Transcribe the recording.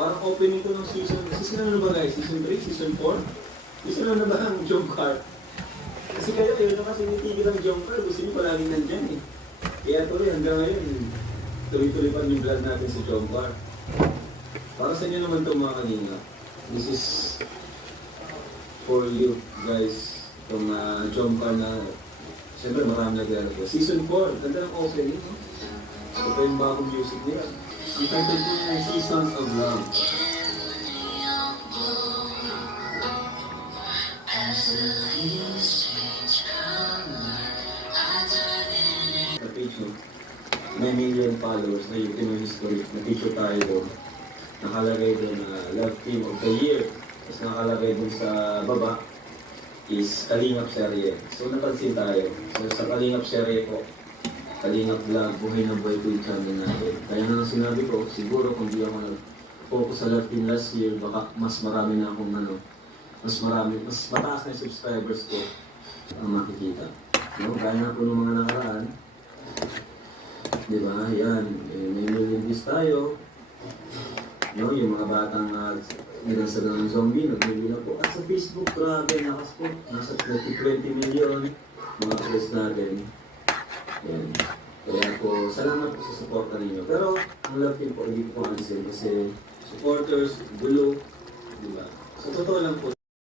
Parang opening ko ng season. Season ano ba guys? Season 3? Season 4? Season ano ba ang jump card? Kasi kayo na kasi nitigil ang jump card. Gusto niyo palaging nandyan eh. Kaya tuloy hanggang ngayon, tuloy-tuloy pa yung vlog natin sa jump card. Para sa inyo naman itong mga kanina. This is for you guys. Itong jump card na siyempre marami naglalaro. Season 4, ganda ng opening. No? Ito pa yung bagong music nila. Ang title po niya ay Seasons of Love. Sa page mo, may million followers na yung Pinoy history. Na-picture tayo doon. Nakalagay doon na Love Team of the Year. Tapos nakalagay doon sa baba is Kalingap Serye. So napansin tayo. So sa Kalingap Serye po, Kalingap Vlog, buhay na buhay ko yung channel natin. Kaya nga sinabi ko, siguro kung di ako nag-focus sa Love Team last year, baka mas marami na akong mas mataas na yung subscribers ko ang makikita. No? Kaya nga po ng mga nakaraan, di ba? Yan, may million views tayo. No? Yung mga batang nilansa ng zombie, nag-million na po. At sa Facebook, grabe, nakaspot. Nasa 20 million mga close natin. Yan. Kaya po, salamat po sa support ninyo. Pero, ang love team po, hindi ko po alisin kasi supporters, gulo, di ba? Sa totoo lang po,